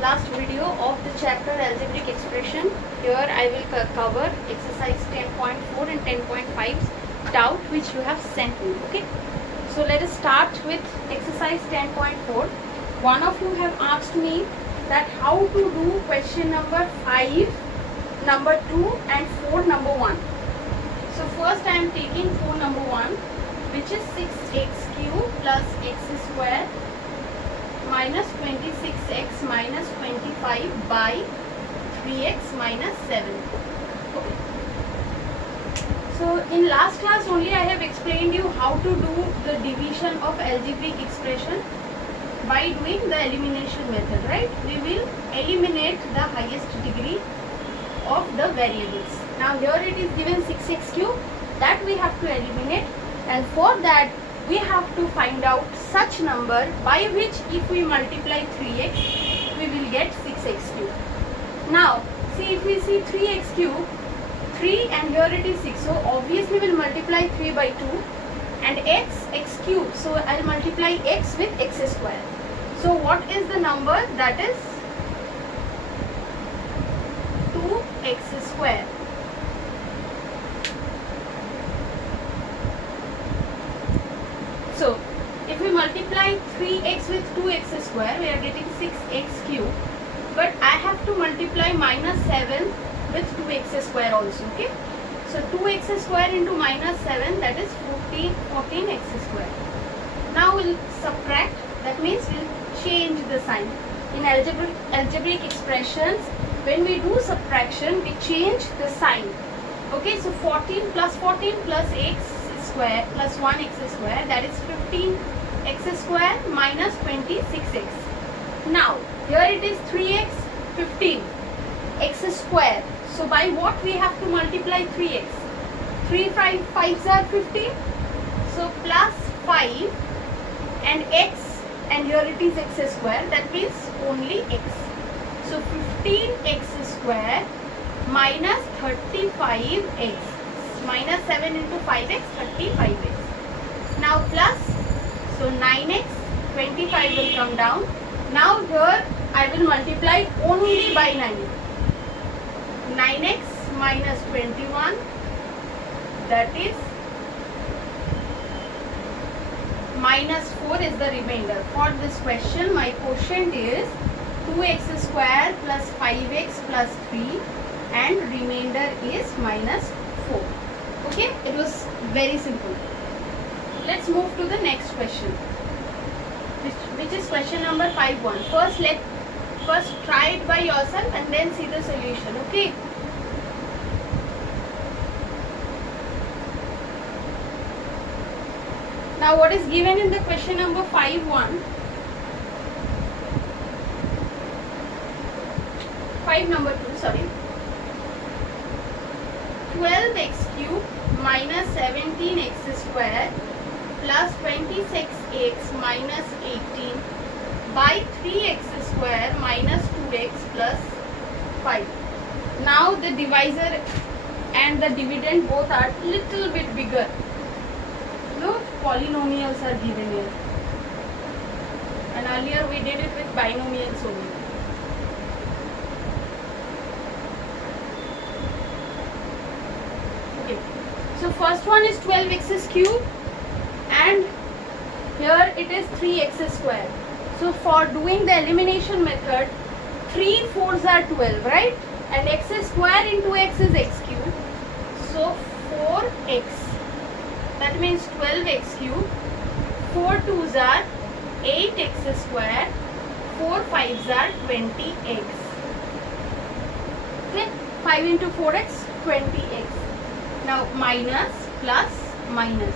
last video of the chapter algebraic expression. Here I will cover exercise 10.4 and 10.5 doubt which you have sent me. Okay, so let us start with exercise 10.4. One of you have asked me that how to do question number 5, number 2 and 4 number 1. So first I am taking 4 number 1, which is 6x cube plus x square minus 26x minus 25 by 3x minus 7. Okay. So in last class only I have explained you how to do the division of algebraic expression by doing the elimination method, right? We will eliminate the highest degree of the variables. Now here it is given 6x cube, that we have to eliminate, and for that we have to find out such number by which if we multiply 3x we will get 6x cube. Now see, if we see 3x cube, 3 and here it is 6, so obviously we will multiply 3 by 2, and x cube, so I will multiply x with x square. So what is the number? That is 2x square. So if we multiply 3x with 2x square, we are getting 6x cube, but I have to multiply minus 7 with 2x square also. Okay, so 2x square into minus 7, that is 14x square. Now we'll subtract, that means we'll change the sign. In algebraic expressions, when we do subtraction, we change the sign. Okay, so 14 plus x square plus 1x square, that is 15x square minus 26x. Now here it is 3x, 15 x square. So by what we have to multiply 3x? 3 5s are 15. So plus 5 and x, and here it is x square, that means only x. So 15x square minus 35x, minus 7 into 5x, 35x. Now plus, so 9x, 25 will come down. Now here I will multiply only by 9. 9x minus 21, that is minus 4 is the remainder. For this question, my quotient is 2x square plus 5x plus 3 and remainder is minus 4. Okay, it was very simple. Let's move to the next question, which is question number 5.1. First try it by yourself and then see the solution. Okay. Now what is given in the question number 5.1? 5 number 2, sorry. 12x cube minus 17x square plus 26x minus 18 by 3x square minus 2x plus 5. Now the divisor and the dividend both are little bit bigger. Look, polynomials are given here, and earlier we did it with binomials only. Okay, so first one is 12x cube and here it is 3x square. So for doing the elimination method, 3 4s are 12, right? And x square into x is x cube. So 4x, that means 12x cube. 4 2s are 8x square. 4 5s are 20x. Okay, 5 into 4x, 20x. Now minus plus minus.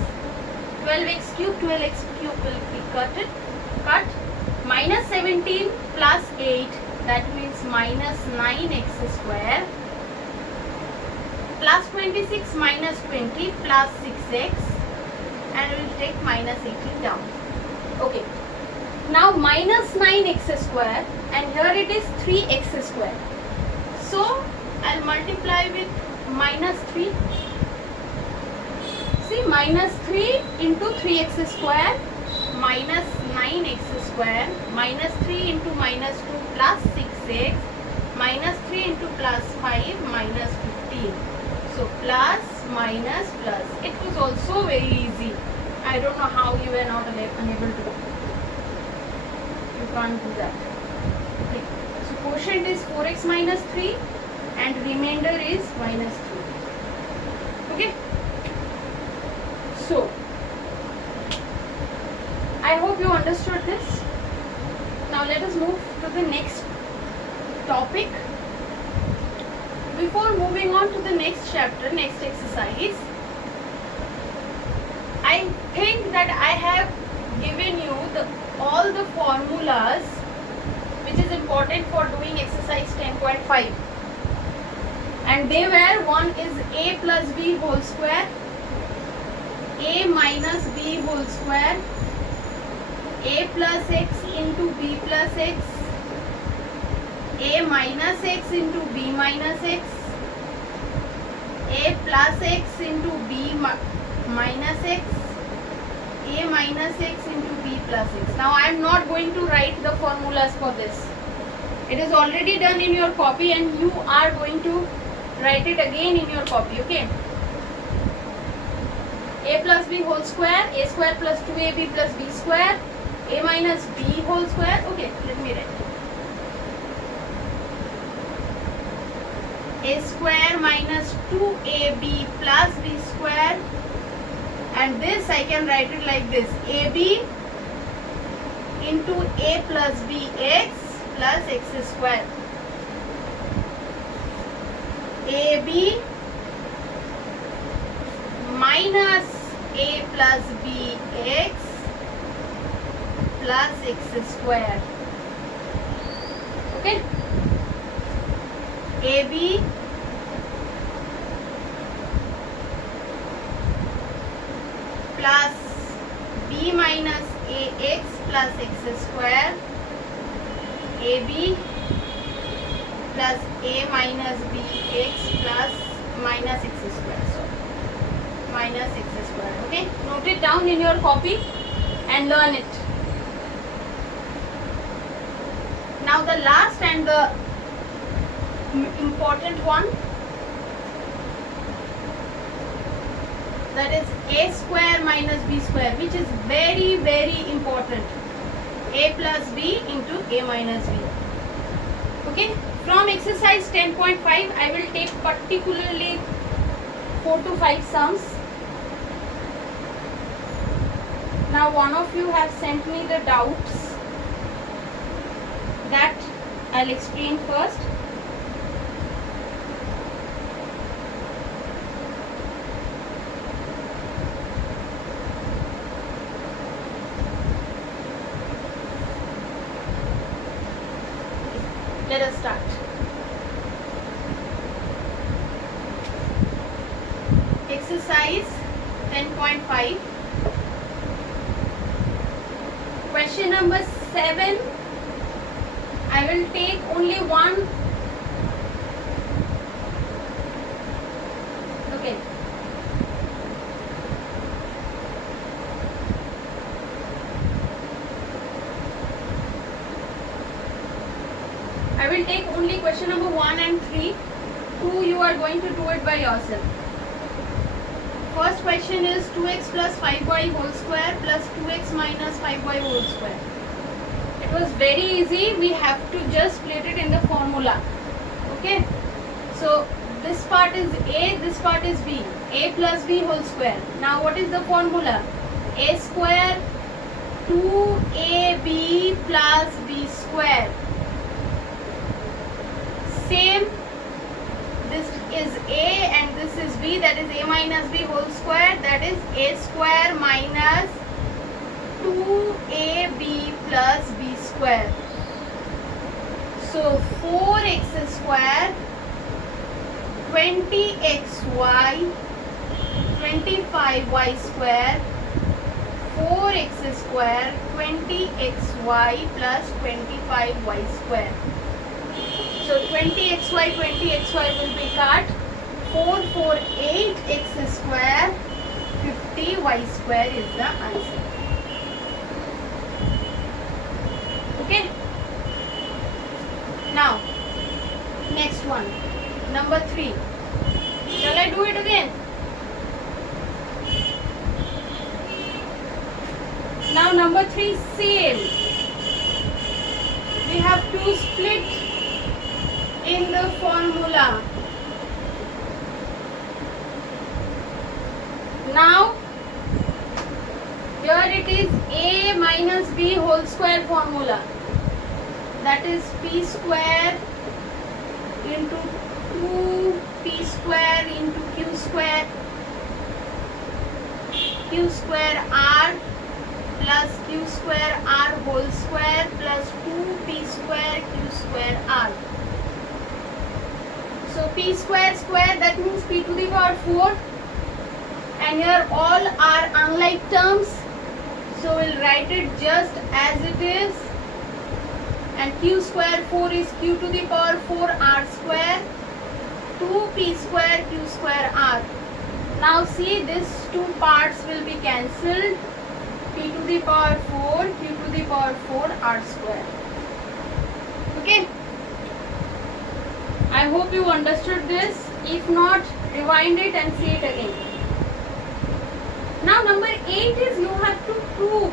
12x cube will be cut. Minus 17 plus 8, that means minus 9x square, plus 26 minus 20 plus 6x, and we will take minus 18 down. Okay, now minus 9x square, and here it is 3x square. So I will multiply with minus 3. See, minus 3 into 3x square minus 9x square minus 3 into minus 2 plus 6x minus 3 into plus 5 minus 15. So plus minus plus. It was also very easy. I don't know how you were not unable to do. You can't do that. Okay. So quotient is 4x minus 3 and remainder is minus 3. Okay. So I hope you understood this. Now let us move to the next topic. Before moving on to the next chapter, next exercise, I think that I have given you all the formulas which is important for doing exercise 10.5, and they were: one is a plus b whole square, a minus b whole square, a plus x into b plus x, a minus x into b minus x, a plus x into b minus x, a minus x into b plus x. Now I am not going to write the formulas for this. It is already done in your copy and you are going to write it again in your copy. Okay. A plus b whole square, a square plus 2ab plus b square, a minus b whole square. Okay, let me write. A square minus 2ab plus b square, and this I can write it like this: ab into a plus bx plus x square, ab minus a plus bx plus x square. Okay. AB plus b minus ax plus x square, AB plus a minus bx plus minus x square. So minus x square. Okay, note it down in your copy and learn it. Now the last and the important one, that is a square minus b square, which is very, very important. A plus b into a minus b. Okay, from exercise 10.5 I will take particularly 4 to 5 sums. Now one of you have sent me the doubts, that I'll explain first. Let us start. Exercise 10.5. Question number 7. I will take only one. Okay. I will take only question number 1 and 3. 2 you are going to do it by yourself. First question is 2x plus 5y whole square plus 2x minus 5y whole square. It was very easy. We have to just split it in the formula. Okay. So this part is a, this part is b. A plus b whole square. Now what is the formula? A square 2ab plus b square. Same, this is a and this is b, that is a minus b whole square, that is a square minus 2ab plus b square. So 4x square, 20xy, 25y square, 4x square, 20xy plus 25y square. So 20xy, 20xy will be cut. 4, 4, 8x square, 50y square is the answer. 1. Number 3. Shall I do it again? Now number 3, same. We have to split in the formula. Now here it is a minus b whole square formula. That is p square into 2p square into q square r plus q square r whole square plus 2p square q square r. So p square square, that means p to the power 4, and here all are unlike terms, so we'll write it just as it is. And q square 4 is q to the power 4 r square, 2p square q square r. Now see, these two parts will be cancelled. P to the power 4 q to the power 4 r square. Okay, I hope you understood this. If not, rewind it and see it again. Now number 8 is you have to prove.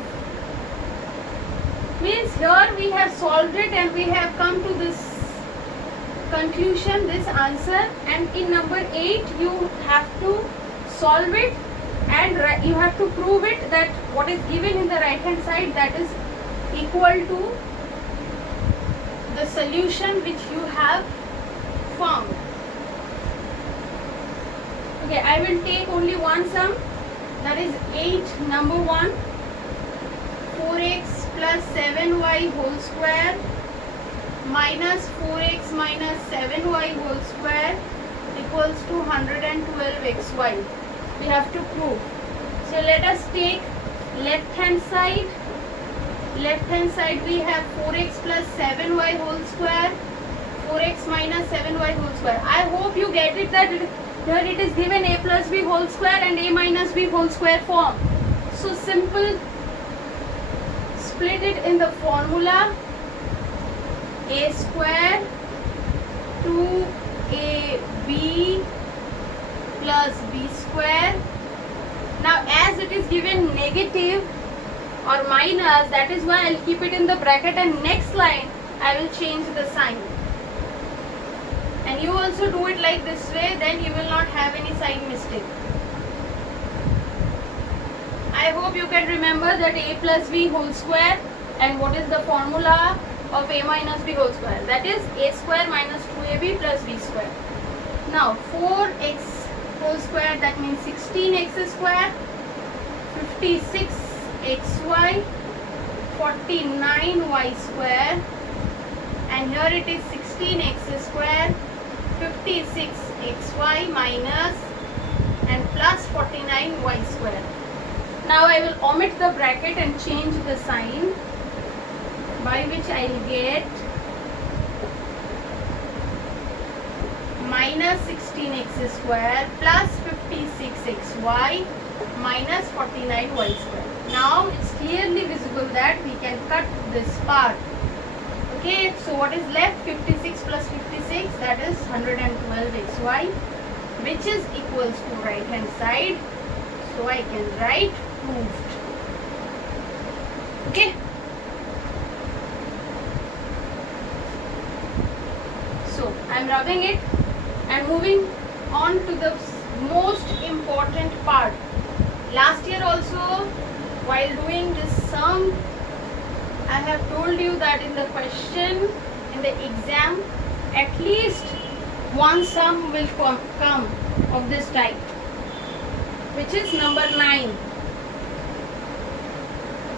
Means here we have solved it and we have come to this conclusion, this answer, and in number 8 you have to solve it and you have to prove it that what is given in the right hand side, that is equal to the solution which you have found. Okay, I will take only one sum, that is 8 number 1, 4x plus 7y whole square minus 4x minus 7y whole square equals to 112xy. We have to prove. So let us take left hand side. Left hand side we have 4x plus 7y whole square, 4x minus 7y whole square. I hope you get it that here it is given a plus b whole square and a minus b whole square form. So simple, split it in the formula. A square 2ab plus b square. Now as it is given negative or minus, that is why I'll keep it in the bracket, and next line I will change the sign. And you also do it like this way, then you will not have any sign mistake. I hope you can remember that a plus b whole square, and what is the formula of a minus b whole square? That is a square minus 2ab plus b square. Now 4x whole square, that means 16x square, 56xy, 49y square, and here it is 16x square, 56xy minus and plus 49y square. Now I will omit the bracket and change the sign, by which I will get minus 16x square plus 56xy minus 49y square. Now it's clearly visible that we can cut this part. Okay, so what is left? 56 plus 56, that is 112xy, which is equals to right hand side. So I can write proved. Okay. So I am rubbing it and moving on to the most important part. Last year also, while doing this sum, I have told you that in the question, in the exam, at least one sum will come of this type, which is number 9.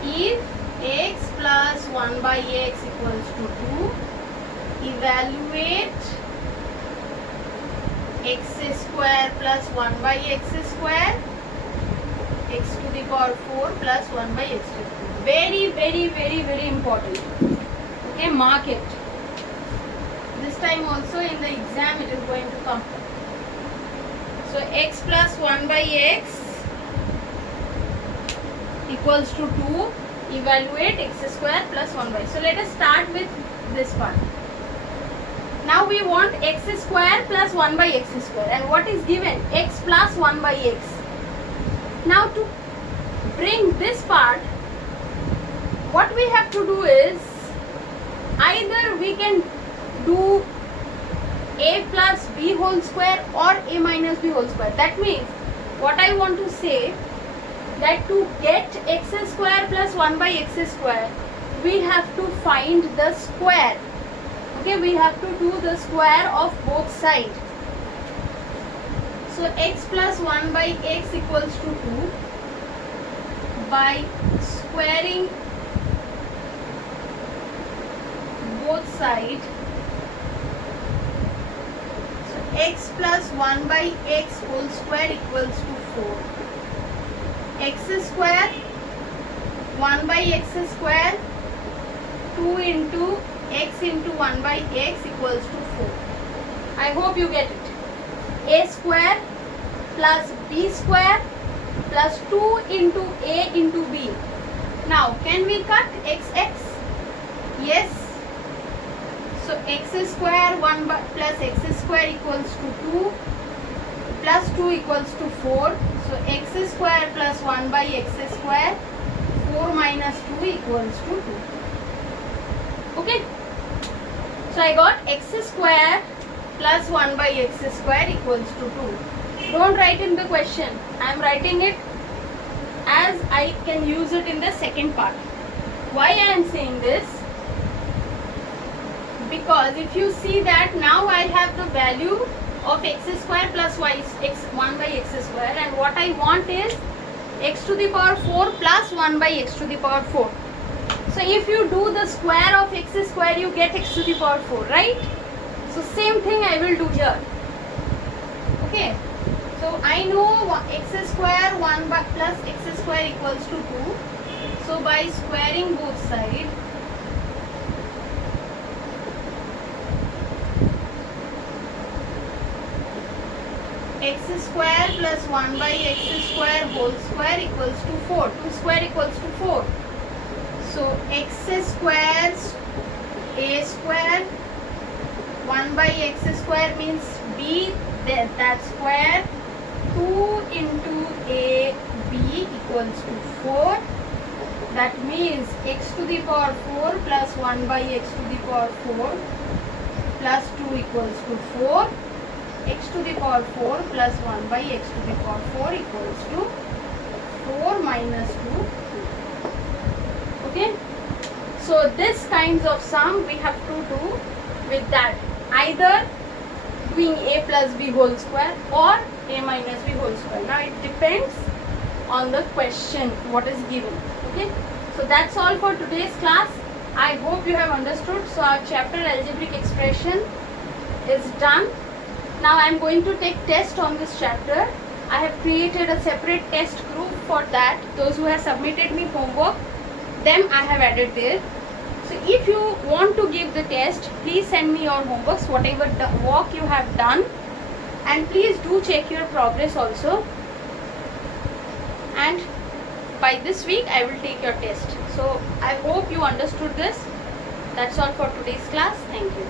If x plus 1 by x equals to 2, evaluate x square plus 1 by x square, x to the power 4 plus 1 by x to the power. Very, very, very, very important. Okay, mark it. This time also in the exam it is going to come. So x plus 1 by x equals to 2. Evaluate x square plus 1 by. So let us start with this part. Now we want x square plus 1 by x square, and what is given? X plus 1 by x. Now to bring this part, what we have to do is, either we can do a plus b whole square or a minus b whole square. That means, what I want to say, that to get x square plus 1 by x square, we have to find the square. Okay, we have to do the square of both sides. So x plus 1 by x equals to 2. By squaring both sides, so x plus 1 by x whole square equals to 4. X square 1 by x square 2 into x into 1 by x equals to 4. I hope you get it. A square plus b square plus 2 into a into b. Now can we cut xx? Yes. So x square 1 by plus x square equals to 2 plus 2 equals to 4. So x square plus 1 by x square, 4 minus 2 equals to 2. Okay. So I got x square plus 1 by x square equals to 2. Don't write in the question. I am writing it as I can use it in the second part. Why I am saying this? Because if you see that now I have the value of x square plus x 1 by x square, and what I want is x to the power 4 plus 1 by x to the power 4. So if you do the square of x square, you get x to the power 4, right? So same thing I will do here. Okay. So I know x square 1 by plus x square equals to 2. So by squaring both sides, x square plus 1 by x square whole square equals to 4. 2 square equals to 4. So x square a square 1 by x square means b, that square, 2 into a b equals to 4. That means x to the power 4 plus 1 by x to the power 4 plus 2 equals to 4. X to the power 4 plus 1 by x to the power 4 equals to 4 minus 2. Okay. So this kinds of sum we have to do with that. Either doing a plus b whole square or a minus b whole square. Now it depends on the question what is given. Okay. So that's all for today's class. I hope you have understood. So our chapter algebraic expression is done. Now I am going to take test on this chapter. I have created a separate test group for that. Those who have submitted me homework, them I have added there. So if you want to give the test, please send me your homeworks, whatever work you have done, and please do check your progress also. And by this week I will take your test. So I hope you understood this. That's all for today's class. Thank you.